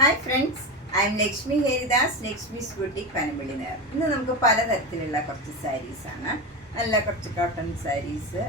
Hi friends, I'm Lakshmi Haridas, Lakshmi's boutique Panampilly Nagar. ഇന്ന് നമുക്ക് പലതരത്തിലുള്ള കുറച്ച് സാരീസാണ്. നല്ല കുറച്ച് കോട്ടൺ സാരീസ്,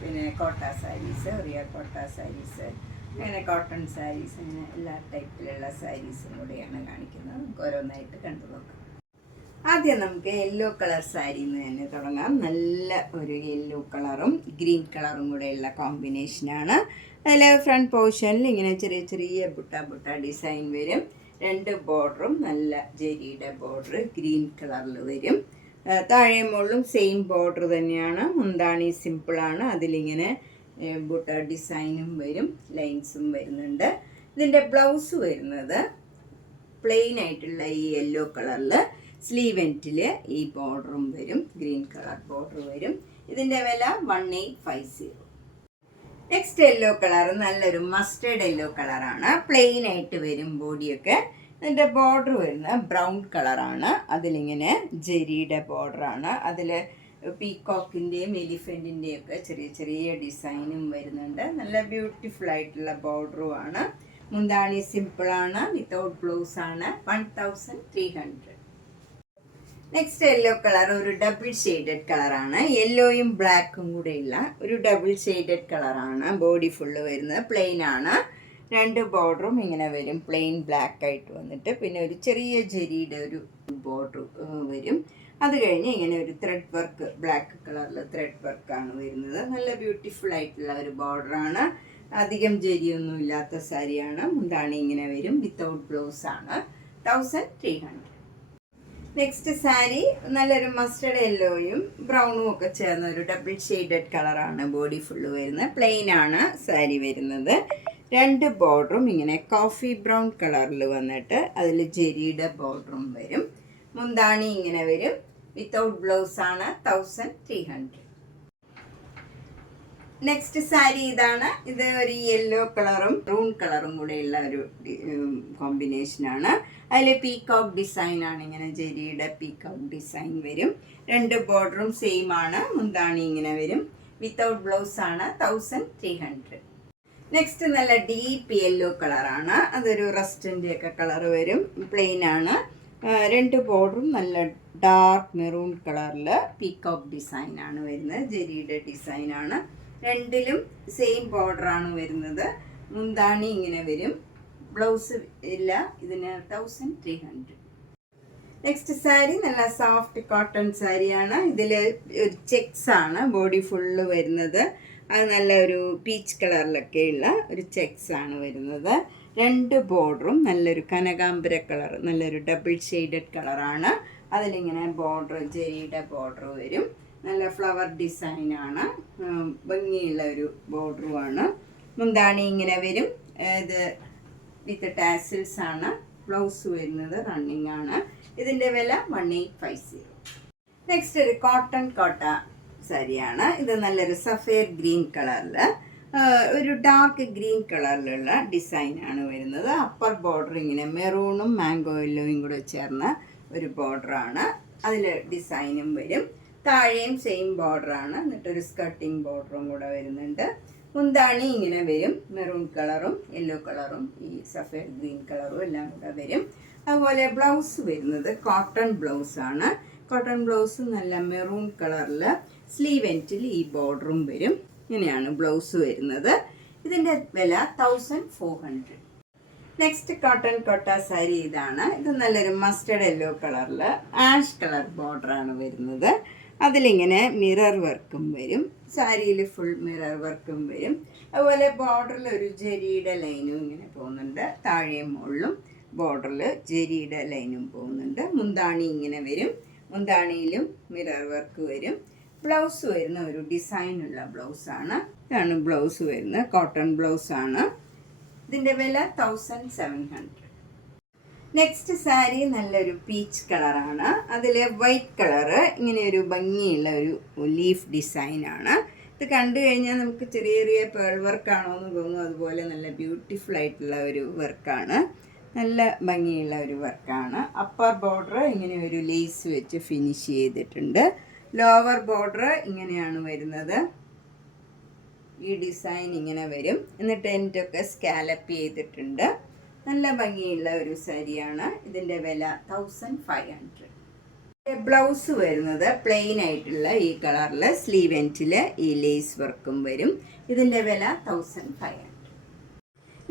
പിന്നെ കോട്ട സാരീസ്, റിയ കോട്ട സാരീസ്, അങ്ങനെ കോട്ടൺ സാരീസ്, അങ്ങനെ എല്ലാ ടൈപ്പിലുള്ള സാരീസും കൂടെയാണ് കാണിക്കുന്നത്. നമുക്ക് ഓരോന്നായിട്ട് കണ്ടു നോക്കാം. ആദ്യം നമുക്ക് യെല്ലോ കളർ സാരിയിൽ നിന്ന് തന്നെ തുടങ്ങാം. നല്ല ഒരു യെല്ലോ കളറും ഗ്രീൻ കളറും കൂടെയുള്ള കോമ്പിനേഷനാണ്. അതിൽ ഫ്രണ്ട് പോർഷനിൽ ഇങ്ങനെ ചെറിയ ചെറിയ ബുട്ട ഡിസൈൻ വരും. രണ്ട് ബോർഡറും നല്ല ജെരിയുടെ ബോർഡർ ഗ്രീൻ കളറിൽ വരും. താഴെ മുകളിലും സെയിം ബോർഡർ തന്നെയാണ്. മുന്താണി സിമ്പിളാണ്. അതിലിങ്ങനെ ബുട്ട ഡിസൈനും വരും, ലൈൻസും വരുന്നുണ്ട്. ഇതിൻ്റെ ബ്ലൗസ് വരുന്നത് പ്ലെയിൻ ആയിട്ടുള്ള ഈ യെല്ലോ കളറിൽ സ്ലീവ് എൻഡിൽ ഈ ബോർഡറും വരും, ഗ്രീൻ കളർ ബോർഡർ വരും. ഇതിൻ്റെ വില 1850. നെക്സ്റ്റ് യെല്ലോ കളർ നല്ലൊരു മസ്റ്റേർഡ് യെല്ലോ കളറാണ്. പ്ലെയിൻ ആയിട്ട് വരും ബോഡിയൊക്കെ. ഇതിൻ്റെ ബോർഡർ വരുന്നത് ബ്രൗൺ കളറാണ്. അതിലിങ്ങനെ ജെരിയുടെ ബോർഡറാണ്. അതിൽ പീകോക്കിൻ്റെയും എലിഫൻറ്റിൻ്റെയും ഒക്കെ ചെറിയ ചെറിയ ഡിസൈനും വരുന്നുണ്ട്. നല്ല ബ്യൂട്ടിഫുൾ ആയിട്ടുള്ള ബോർഡറുമാണ്. മുന്താണി സിമ്പിളാണ്, വിത്തൗട്ട് ബ്ലൗസ് ആണ്. 1300. നെക്സ്റ്റ് യെല്ലോ കളർ ഒരു ഡബിൾ ഷെയ്ഡഡ് കളറാണ്. യെല്ലോയും ബ്ലാക്കും കൂടെയുള്ള ഒരു ഡബിൾ ഷെയ്ഡഡ് കളറാണ്. ബോഡി ഫുള്ള് വരുന്നത് പ്ലെയിൻ ആണ്. രണ്ട് ബോർഡറും ഇങ്ങനെ വരും, പ്ലെയിൻ ബ്ലാക്ക് ആയിട്ട് വന്നിട്ട് പിന്നെ ഒരു ചെറിയ ജെരിയുടെ ഒരു ബോർഡർ വരും. അത് കഴിഞ്ഞ് ഇങ്ങനെ ഒരു ത്രെഡ് വർക്ക്, ബ്ലാക്ക് കളറിൽ ത്രെഡ് വർക്കാണ് വരുന്നത്. നല്ല ബ്യൂട്ടിഫുൾ ആയിട്ടുള്ള ഒരു ബോർഡറാണ്. അധികം ജെരിയൊന്നും ഇല്ലാത്ത സാരിയാണ്. മുന്താണി ഇങ്ങനെ വരും, വിത്തൗട്ട് ബ്ലൗസ് ആണ്. 1300. നെക്സ്റ്റ് സാരി നല്ലൊരു മസ്റ്റർഡ് യെല്ലോയും ബ്രൗണും ഒക്കെ ചേർന്ന ഒരു ഡബിൾ ഷെയ്ഡഡ് കളറാണ്. ബോഡി ഫുള്ള് വരുന്നത് പ്ലെയിൻ ആണ് സാരി വരുന്നത്. രണ്ട് ബോർഡറും ഇങ്ങനെ കോഫി ബ്രൗൺ കളറിൽ വന്നിട്ട് അതിൽ ജെരിയുടെ ബോർഡറും വരും. മുന്താണി ഇങ്ങനെ വരും, വിത്തൗട്ട് ബ്ലൗസ് ആണ്. 1300. നെക്സ്റ്റ് സാരി ഇതാണ്. ഇത് ഒരു യെല്ലോ കളറും ബ്രൗൺ കളറും കൂടെയുള്ള ഒരു കോമ്പിനേഷനാണ്. അതിൽ പീകോക്ക് ഡിസൈൻ ആണ്, ഇങ്ങനെ ജെരിയുടെ പീകോക്ക് ഡിസൈൻ വരും. രണ്ട് ബോർഡറും സെയിം ആണ്. മുന്താണി ഇങ്ങനെ വരും, വിത്തൗട്ട് ബ്ലൗസ് ആണ്. 1300. നെക്സ്റ്റ് നല്ല ഡീപ്പ് യെല്ലോ കളറാണ്. അതൊരു റസ്റ്റിൻ്റെ ഒക്കെ കളർ വരും, പ്ലെയിൻ ആണ്. രണ്ട് ബോർഡറും നല്ല ഡാർക്ക് മെറൂൺ കളറിൽ പീകോക്ക് ഡിസൈൻ ആണ് വരുന്നത്, ജെരിയുടെ ഡിസൈനാണ്. രണ്ടിലും സെയിം ബോർഡറാണ് വരുന്നത്. മുന്താണി ഇങ്ങനെ വരും, ബ്ലൗസ് ഇല്ല. ഇതിന് 1300. നെക്സ്റ്റ് സാരി നല്ല സോഫ്റ്റ് കോട്ടൺ സാരിയാണ്. ഇതിൽ ഒരു ചെക്സ് ആണ് ബോഡി ഫുള്ള് വരുന്നത്. അത് നല്ല ഒരു പീച്ച് കളറിലൊക്കെയുള്ള ഒരു ചെക്സ് ആണ് വരുന്നത്. രണ്ട് ബോർഡറും നല്ലൊരു കനകാംബര കളർ, നല്ലൊരു ഡബിൾ ഷെയ്ഡഡ് കളറാണ്. അതിലിങ്ങനെ ബോർഡർ ജെരിയുടെ ബോർഡർ വരും. നല്ല ഫ്ലവർ ഡിസൈനാണ്, ഭംഗിയുള്ള ഒരു ബോർഡറുമാണ്. മുന്താണി ഇങ്ങനെ വരും. ഇത് വിത്ത് ടാസിൽസ് ആണ്. ബ്ലൗസ് വരുന്നത് റണ്ണിങ് ആണ്. ഇതിൻ്റെ വില 1850. നെക്സ്റ്റ് ഒരു കോട്ട സാരിയാണ്. ഇത് നല്ലൊരു സഫേർ ഗ്രീൻ കളറിൽ ഒരു ഡാർക്ക് ഗ്രീൻ കളറിലുള്ള ഡിസൈനാണ് വരുന്നത്. അപ്പർ ബോർഡർ ഇങ്ങനെ മെറൂണും മാംഗോ യെല്ലോയും കൂടെ ചേർന്ന ഒരു ബോർഡറാണ്. അതിൽ ഡിസൈനും വരും. താഴെയും സെയിം ബോർഡറാണ്. എന്നിട്ടൊരു സ്കർട്ടിങ് ബോർഡറും കൂടെ വരുന്നുണ്ട്. മുന്താണി ഇങ്ങനെ വരും, മെറൂൺ കളറും യെല്ലോ കളറും ഈ സഫേർ ഗ്രീൻ കളറും എല്ലാം കൂടെ വരും. അതുപോലെ ബ്ലൗസ് വരുന്നത് കോട്ടൺ ബ്ലൗസാണ്. കോട്ടൺ ബ്ലൗസ് നല്ല മെറൂൺ കളറിൽ സ്ലീവ് എൻഡിൽ ഈ ബോർഡറും വരും. ഇങ്ങനെയാണ് ബ്ലൗസ് വരുന്നത്. ഇതിൻ്റെ വില 1400. നെക്സ്റ്റ് കോട്ട സാരി ഇതാണ്. ഇത് നല്ലൊരു മസ്റ്റർഡ് യെല്ലോ കളറിൽ ആഷ് കളർ ബോർഡറാണ് വരുന്നത്. അതിലിങ്ങനെ മിറർ വർക്കും വരും. സാരിയിൽ ഫുൾ മിറർ വർക്കും വരും. അതുപോലെ ബോർഡറിൽ ഒരു ജെരിയുടെ ലൈനും ഇങ്ങനെ പോകുന്നുണ്ട്. താഴെയും മുകളിലും ബോർഡറിൽ ജെരിയുടെ ലൈനും പോകുന്നുണ്ട്. മുന്താണി ഇങ്ങനെ വരും. മുന്താണിയിലും മിറർ വർക്ക് വരും. ബ്ലൗസ് വരുന്ന ഒരു ഡിസൈനുള്ള ബ്ലൗസാണ്. ഇതാണ് ബ്ലൗസ് വരുന്നത്. കോട്ടൺ ബ്ലൗസാണ്. ഇതിൻ്റെ വില 1700. നെക്സ്റ്റ് സാരി നല്ലൊരു പീച്ച് കളറാണ്. അതിൽ വൈറ്റ് കളറ് ഇങ്ങനെ ഒരു ഭംഗിയുള്ള ഒരു ലീഫ് ഡിസൈനാണ്. ഇത് കണ്ടു കഴിഞ്ഞാൽ നമുക്ക് ചെറിയ ചെറിയ പേൾ വർക്കാണോ എന്ന് തോന്നും. അതുപോലെ നല്ല ബ്യൂട്ടിഫുൾ ആയിട്ടുള്ള ഒരു വർക്കാണ്. നല്ല ഭംഗിയുള്ള ഒരു വർക്കാണ്. അപ്പർ ബോർഡർ ഇങ്ങനെ ഒരു ലേസ് വെച്ച് ഫിനിഷ് ചെയ്തിട്ടുണ്ട്. ലോവർ ബോർഡർ ഇങ്ങനെയാണ് വരുന്നത്. ഈ ഡിസൈൻ ഇങ്ങനെ വരും. എന്നിട്ട് എൻഡൊക്കെ സ്കാലപ്പ് ചെയ്തിട്ടുണ്ട്. നല്ല ഭംഗിയുള്ള ഒരു സാരിയാണ്. ഇതിൻ്റെ വില 1500. ബ്ലൗസ് വരുന്നത് പ്ലെയിൻ ആയിട്ടുള്ള ഈ കളറിൽ സ്ലീവ് എൻഡിൽ ഈ ലേസ് വർക്കും വരും. ഇതിൻ്റെ വില 1500.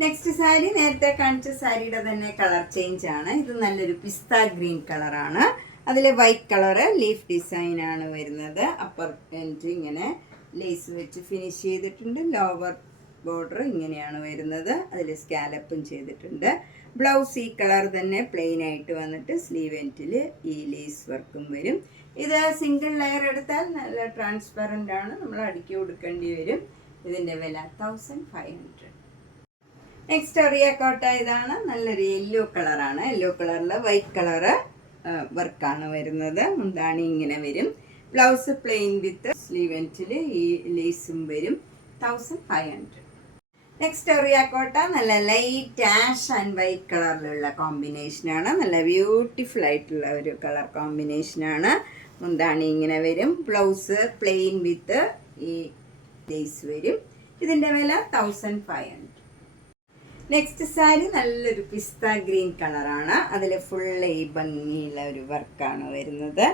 നെക്സ്റ്റ് സാരി നേരത്തെ കാണിച്ച സാരിയുടെ തന്നെ കളർ ചേഞ്ച് ആണ്. ഇത് നല്ലൊരു പിസ്ത ഗ്രീൻ കളറാണ്. അതിൽ വൈറ്റ് കളറ് ലീഫ് ഡിസൈൻ ആണ് വരുന്നത്. അപ്പർ എൻഡ് ഇങ്ങനെ ലേസ് വെച്ച് ഫിനിഷ് ചെയ്തിട്ടുണ്ട്. ലോവർ ബോർഡർ ഇങ്ങനെയാണ് വരുന്നത്. അതിൽ സ്കാലപ്പും ചെയ്തിട്ടുണ്ട്. ബ്ലൗസ് ഈ കളർ തന്നെ പ്ലെയിൻ ആയിട്ട് വന്നിട്ട് സ്ലീവ് എൻഡിൽ ഈ ലേസ് വർക്കും വരും. ഇത് സിംഗിൾ ലെയർ എടുത്താൽ നല്ല ട്രാൻസ്പെറൻ്റ് ആണ്. നമ്മൾ അടുക്കി കൊടുക്കേണ്ടി വരും. ഇതിൻ്റെ വില 1500. നെക്സ്റ്റ് ഒറിയ കോട്ട. ഇതാണ് നല്ലൊരു യെല്ലോ കളറാണ്. യെല്ലോ കളറിൽ വൈറ്റ് കളറ് വർക്കാണ് വരുന്നത്. മുന്താണി ഇങ്ങനെ വരും. ബ്ലൗസ് പ്ലെയിൻ വിത്ത് സ്ലീവ് എൻഡിൽ ഈ ലേസും വരും. 1500. നെക്സ്റ്റ് ഒറിയ കോട്ട നല്ല ലൈറ്റ് ആഷ് ആൻഡ് വൈറ്റ് കളറിലുള്ള കോമ്പിനേഷനാണ്. നല്ല ബ്യൂട്ടിഫുൾ ആയിട്ടുള്ള ഒരു കളർ കോമ്പിനേഷനാണ്. മുന്താണി ഇങ്ങനെ വരും. ബ്ലൗസ് പ്ലെയിൻ വിത്ത് ഈ ലേസ് വരും. ഇതിൻ്റെ വില 1500. നെക്സ്റ്റ് സാരി നല്ലൊരു പിസ്ത ഗ്രീൻ കളറാണ്. അതിൽ ഫുൾ ഈ ഭംഗിയുള്ള ഒരു വർക്കാണ് വരുന്നത്.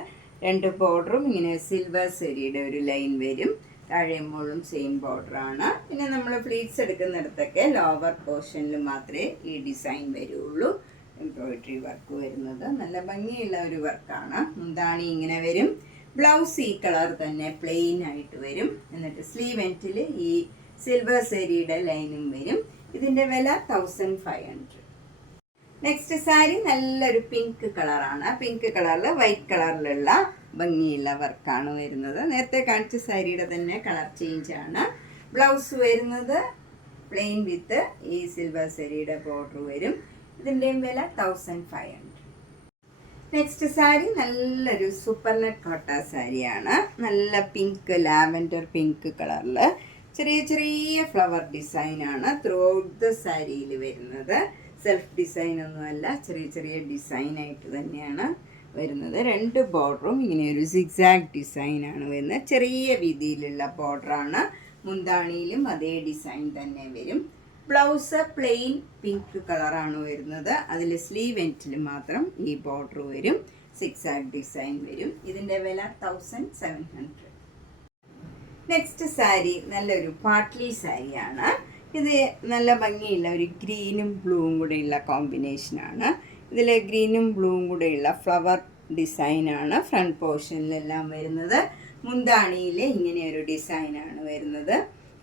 രണ്ട് ബോർഡറും ഇങ്ങനെ സിൽവർ സെരിയുടെ ഒരു ലൈൻ വരും. താഴെ മുകളിലും സെയിം ബോർഡറാണ്. പിന്നെ നമ്മൾ ഫ്ലീറ്റ്സ് എടുക്കുന്നിടത്തൊക്കെ ലോവർ പോർഷനിൽ മാത്രമേ ഈ ഡിസൈൻ വരുള്ളൂ. എംബ്രോയിഡറി വർക്ക് വരുന്നത് നല്ല ഭംഗിയുള്ള ഒരു വർക്കാണ്. മുന്താണി ഇങ്ങനെ വരും. ബ്ലൗസ് ഈ കളർ തന്നെ പ്ലെയിൻ ആയിട്ട് വരും. എന്നിട്ട് സ്ലീവ് എൻഡിൽ ഈ സിൽവർ സെരിയുടെ ലൈനും വരും. ഇതിൻ്റെ വില 1500. നെക്സ്റ്റ് സാരി നല്ലൊരു പിങ്ക് കളറാണ്. പിങ്ക് കളറിൽ വൈറ്റ് കളറിലുള്ള ഭംഗിയുള്ള വർക്കാണ് വരുന്നത്. നേരത്തെ കാണിച്ച സാരിയുടെ തന്നെ കളർ ചേഞ്ച് ആണ്. ബ്ലൗസ് വരുന്നത് പ്ലെയിൻ വിത്ത് ഈ സിൽവർ സാരിയുടെ ബോർഡർ വരും. ഇതിൻ്റെയും വില 1500. നെക്സ്റ്റ് സാരി നല്ലൊരു സൂപ്പർ നെറ്റ് കോട്ട സാരിയാണ്. നല്ല പിങ്ക് ലാവൻഡർ പിങ്ക് കളറിൽ ചെറിയ ചെറിയ ഫ്ലവർ ഡിസൈനാണ് ത്രൂ ഔട്ട് ദ സാരിയിൽ വരുന്നത്. സെൽഫ് ഡിസൈൻ ഒന്നുമല്ല, ചെറിയ ചെറിയ ഡിസൈനായിട്ട് തന്നെയാണ് വരുന്നത്. രണ്ട് ബോർഡറും ഇങ്ങനെ ഒരു സിഗ്സാഗ് ഡിസൈനാണ് വരുന്നത്. ചെറിയ വീതിയിലുള്ള ബോർഡറാണ്. മുന്താണിയിലും അതേ ഡിസൈൻ തന്നെ വരും. ബ്ലൗസ് പ്ലെയിൻ പിങ്ക് കളറാണ് വരുന്നത്. അതിൽ സ്ലീവ് എൻഡിൽ മാത്രം ഈ ബോർഡർ വരും. സിഗ്സാഗ് ഡിസൈൻ വരും. ഇതിൻ്റെ വില 1700. നെക്സ്റ്റ് സാരി നല്ലൊരു പാട്ട്ലി സാരിയാണ്. ഇത് നല്ല ഭംഗിയുള്ള ഒരു ഗ്രീനും ബ്ലൂവും കൂടെയുള്ള കോമ്പിനേഷനാണ്. ഇതിൽ ഗ്രീനും ബ്ലൂവും കൂടെയുള്ള ഫ്ലവർ ഡിസൈനാണ് ഫ്രണ്ട് പോർഷനിലെല്ലാം വരുന്നത്. മുന്താണിയിൽ ഇങ്ങനെയൊരു ഡിസൈനാണ് വരുന്നത്.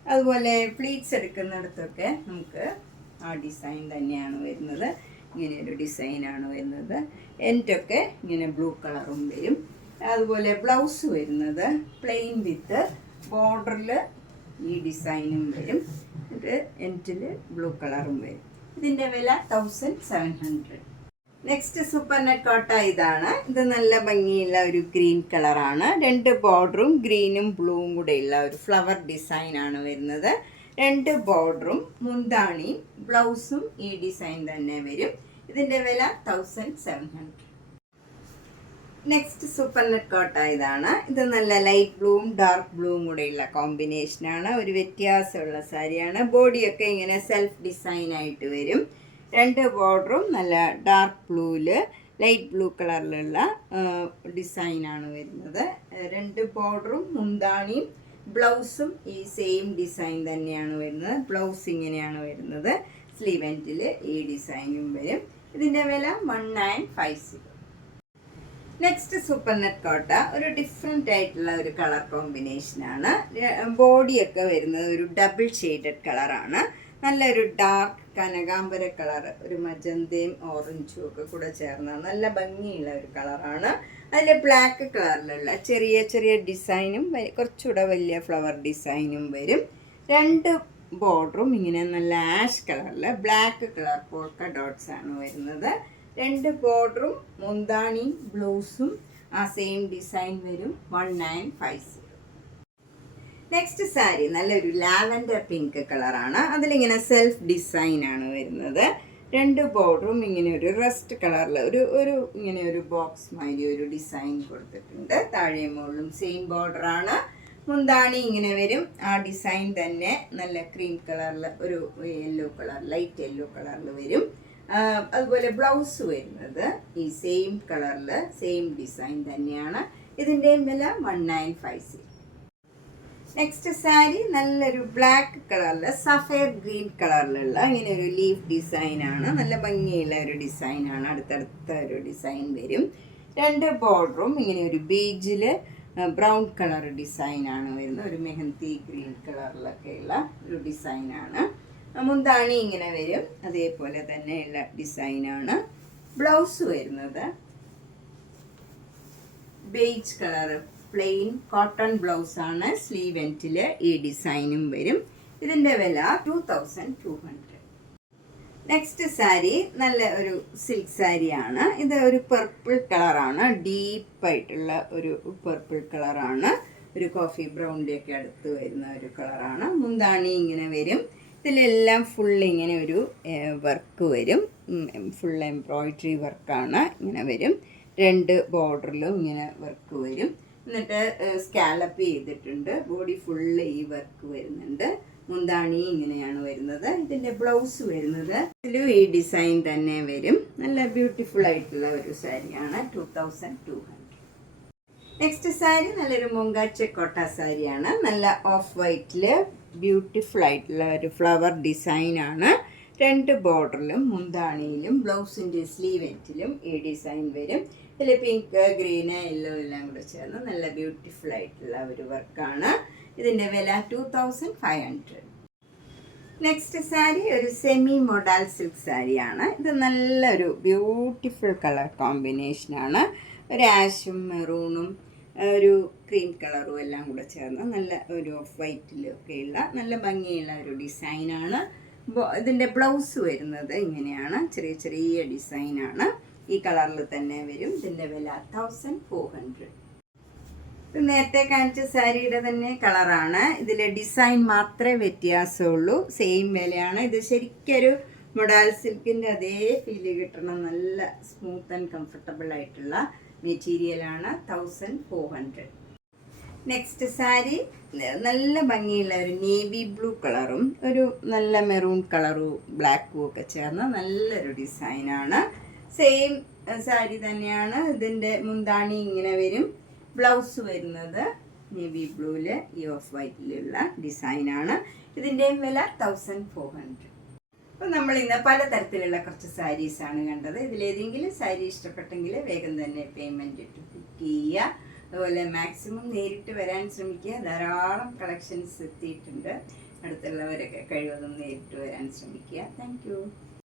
അതുപോലെ പ്ലീറ്റ്സ് എടുക്കുന്നിടത്തൊക്കെ നമുക്ക് ആ ഡിസൈൻ തന്നെയാണ് വരുന്നത്. ഇങ്ങനെയൊരു ഡിസൈനാണ് വരുന്നത്. എൻഡൊക്കെ ഇങ്ങനെ ബ്ലൂ കളറും വരും. അതുപോലെ ബ്ലൗസ് വരുന്നത് പ്ലെയിൻ വിത്ത് ബോർഡറിൽ ഈ ഡിസൈനും വരും. ഇത് എൻഡിൽ ബ്ലൂ കളറും വരും. ഇതിൻ്റെ വില 1700. നെക്സ്റ്റ് സൂപ്പർ നെറ്റ് കോട്ട. ഇതാണ്. ഇത് നല്ല ഭംഗിയുള്ള ഒരു ഗ്രീൻ കളറാണ്. രണ്ട് ബോർഡറും ഗ്രീനും ബ്ലൂവും കൂടെയുള്ള ഒരു ഫ്ലവർ ഡിസൈനാണ് വരുന്നത്. രണ്ട് ബോർഡറും മുന്താണിയും ബ്ലൗസും ഈ ഡിസൈൻ തന്നെ വരും. ഇതിൻ്റെ വില 1700. നെക്സ്റ്റ് സൂപ്പർ നെറ്റ് കോട്ട. ഇതാണ്. ഇത് നല്ല ലൈറ്റ് ബ്ലൂവും ഡാർക്ക് ബ്ലൂവും കൂടെയുള്ള കോമ്പിനേഷനാണ്. ഒരു വ്യത്യാസമുള്ള സാരിയാണ്. ബോഡിയൊക്കെ ഇങ്ങനെ സെൽഫ് ഡിസൈനായിട്ട് വരും. രണ്ട് ബോർഡറും നല്ല ഡാർക്ക് ബ്ലൂവിൽ ലൈറ്റ് ബ്ലൂ കളറിലുള്ള ഡിസൈനാണ് വരുന്നത്. രണ്ട് ബോർഡറും മുന്താണിയും ബ്ലൗസും ഈ സെയിം ഡിസൈൻ തന്നെയാണ് വരുന്നത്. ബ്ലൗസ് ഇങ്ങനെയാണ് വരുന്നത്. സ്ലീവ് എൻഡിൽ ഈ ഡിസൈനും വരും. ഇതിൻ്റെ വില 1950. നെക്സ്റ്റ് സൂപ്പർ നെറ്റ് കോട്ട. ഒരു ഡിഫറെൻ്റ് ആയിട്ടുള്ള ഒരു കളർ കോമ്പിനേഷനാണ്. ബോഡിയൊക്കെ വരുന്നത് ഒരു ഡബിൾ ഷെയ്ഡഡ് കളറാണ്. നല്ലൊരു ഡാർക്ക് കനകാംബര കളർ, ഒരു മജന്തയും ഓറഞ്ചും ഒക്കെ കൂടെ ചേർന്ന നല്ല ഭംഗിയുള്ള ഒരു കളറാണ്. അതിൽ ബ്ലാക്ക് കളറിലുള്ള ചെറിയ ചെറിയ ഡിസൈനും കുറച്ചുകൂടെ വലിയ ഫ്ലവർ ഡിസൈനും വരും. രണ്ട് ബോർഡറും ഇങ്ങനെ നല്ല ആഷ് കളറിൽ ബ്ലാക്ക് കളർ പോൾക്ക ഡോട്ട്സ് ആണ് വരുന്നത്. രണ്ട് ബോർഡറും മുന്താണിയും ബ്ലൗസും ആ സെയിം ഡിസൈൻ വരും. 1950. നെക്സ്റ്റ് സാരി നല്ലൊരു ലാവൻഡർ പിങ്ക് കളറാണ്. അതിലിങ്ങനെ സെൽഫ് ഡിസൈനാണ് വരുന്നത്. രണ്ട് ബോർഡറും ഇങ്ങനെ ഒരു റസ്റ്റ് കളറിൽ ഒരു ഇങ്ങനെ ഒരു ബോക്സ് മാതിരി ഒരു ഡിസൈൻ കൊടുത്തിട്ടുണ്ട്. താഴെ മുകളിലും സെയിം ബോർഡറാണ്. മുന്താണി ഇങ്ങനെ വരും. ആ ഡിസൈൻ തന്നെ നല്ല ക്രീം കളറിൽ ഒരു യെല്ലോ കളർ, ലൈറ്റ് യെല്ലോ കളറിൽ വരും. അതുപോലെ ബ്ലൗസ് വരുന്നത് ഈ സെയിം കളറിൽ സെയിം ഡിസൈൻ തന്നെയാണ്. ഇതിൻ്റെയും വില 1950. നെക്സ്റ്റ് സാരി നല്ലൊരു ബ്ലാക്ക് കളറിൽ സഫയർ ഗ്രീൻ കളറിലുള്ള ഇങ്ങനെ ഒരു ലീഫ് ഡിസൈനാണ്. നല്ല ഭംഗിയുള്ള ഒരു ഡിസൈനാണ്. അടുത്തടുത്ത ഒരു ഡിസൈൻ വരും. 2 ബോർഡറും ഇങ്ങനെ ഒരു ബേജിൽ ബ്രൗൺ കളർ ഡിസൈനാണ് വരുന്നത്. ഒരു മെഹന്തി ഗ്രീൻ കളറിലൊക്കെയുള്ള ഒരു ഡിസൈനാണ്. മുന്താണി ഇങ്ങനെ വരും. അതേപോലെ തന്നെയുള്ള ഡിസൈനാണ്. ബ്ലൗസ് വരുന്നത് ബേജ് കളർ പ്ലെയിൻ കോട്ടൺ ബ്ലൗസാണ്. സ്ലീവ് എൻഡിൽ ഈ ഡിസൈനും വരും. ഇതിൻ്റെ വില 2200. നെക്സ്റ്റ് സാരി നല്ല ഒരു സിൽക്ക് സാരിയാണ്. ഇത് ഒരു പർപ്പിൾ കളറാണ്. ഡീപ്പായിട്ടുള്ള ഒരു പർപ്പിൾ കളറാണ്. ഒരു കോഫി ബ്രൗണിൻ്റെയൊക്കെ അടുത്ത് വരുന്ന ഒരു കളറാണ്. മുന്താണി ഇങ്ങനെ വരും. ഇതിലെല്ലാം ഫുൾ ഇങ്ങനെ ഒരു വർക്ക് വരും. ഫുൾ എംബ്രോയിഡറി വർക്കാണ് ഇങ്ങനെ വരും. 2 ബോർഡറിലും ഇങ്ങനെ വർക്ക് വരും. എന്നിട്ട് സ്കാലപ്പ് ചെയ്തിട്ടുണ്ട്. ബോഡി ഫുള്ള് ഈ വർക്ക് വരുന്നുണ്ട്. മുന്താണി ഇങ്ങനെയാണ് വരുന്നത്. ഇതിൻ്റെ ബ്ലൗസ് വരുന്നത് ഇതിലും ഈ ഡിസൈൻ തന്നെ വരും. നല്ല ബ്യൂട്ടിഫുൾ ആയിട്ടുള്ള ഒരു സാരിയാണ്. 2200. നെക്സ്റ്റ് സാരി നല്ലൊരു മൊങ്കാച്ച കോട്ട സാരിയാണ്. നല്ല ഓഫ് വൈറ്റിൽ ബ്യൂട്ടിഫുൾ ആയിട്ടുള്ള ഒരു ഫ്ലവർ ഡിസൈനാണ്. 2 ബോർഡറിലും മുന്താണിയിലും ബ്ലൗസിൻ്റെ സ്ലീവ് എൻഡിലും ഈ ഡിസൈൻ വരും. ഇതിൽ പിങ്ക് ഗ്രീന് യെല്ലോ എല്ലാം കൂടെ ചേർന്ന് നല്ല ബ്യൂട്ടിഫുൾ ആയിട്ടുള്ള ഒരു വർക്കാണ്. ഇതിൻ്റെ വില 2500. നെക്സ്റ്റ് സാരി ഒരു സെമി മൊഡാൽ സിൽക്ക് സാരിയാണ്. ഇത് നല്ലൊരു ബ്യൂട്ടിഫുൾ കളർ കോമ്പിനേഷനാണ്. ഒരു ആഷും മെറൂണും ഒരു ക്രീം കളറും എല്ലാം കൂടെ ചേർന്ന് നല്ല ഒരു ഓഫ് വൈറ്റിലൊക്കെയുള്ള നല്ല ഭംഗിയുള്ള ഒരു ഡിസൈനാണ്. ഇതിൻ്റെ ബ്ലൗസ് വരുന്നത് ഇങ്ങനെയാണ്. ചെറിയ ചെറിയ ഡിസൈനാണ്. ഈ കളറിൽ തന്നെ വരും. ഇതിൻ്റെ വില 1400. നേരത്തെ കാണിച്ച സാരിയുടെ തന്നെ കളറാണ്. ഇതിലെ ഡിസൈൻ മാത്രമേ വ്യത്യാസമുള്ളൂ. സെയിം വിലയാണ്. ഇത് ശരിക്കൊരു മൊഡാൽ സിൽക്കിൻ്റെ അതേ ഫീല് കിട്ടണം. നല്ല സ്മൂത്ത് ആൻഡ് കംഫർട്ടബിൾ ആയിട്ടുള്ള മെറ്റീരിയലാണ്. 1400. നെക്സ്റ്റ് സാരി നല്ല ഭംഗിയുള്ള ഒരു നേവി ബ്ലൂ കളറും ഒരു നല്ല മെറൂൺ കളറും ബ്ലാക്കും ഒക്കെ ചേർന്ന നല്ലൊരു ഡിസൈനാണ്. സെയിം സാരി തന്നെയാണ്. ഇതിൻ്റെ മുന്താണി ഇങ്ങനെ വരും. ബ്ലൗസ് വരുന്നത് നേവി ബ്ലൂവിൽ ഈ ഓഫ് വൈറ്റിലുള്ള ഡിസൈനാണ്. ഇതിൻ്റെയും വില 1400. അപ്പോൾ നമ്മൾ ഇന്ന് പലതരത്തിലുള്ള കുറച്ച് സാരീസാണ് കണ്ടത്. ഇതിലേതെങ്കിലും സാരി ഇഷ്ടപ്പെട്ടെങ്കിൽ വേഗം തന്നെ പേയ്മെൻറ്റ് ഇട്ട് ബുക്ക് ചെയ്യുക. അതുപോലെ മാക്സിമം നേരിട്ട് വരാൻ ശ്രമിക്കുക. ധാരാളം കളക്ഷൻസ് എത്തിയിട്ടുണ്ട്. അടുത്തുള്ളവരൊക്കെ കഴിവതും നേരിട്ട് വരാൻ ശ്രമിക്കുക. താങ്ക്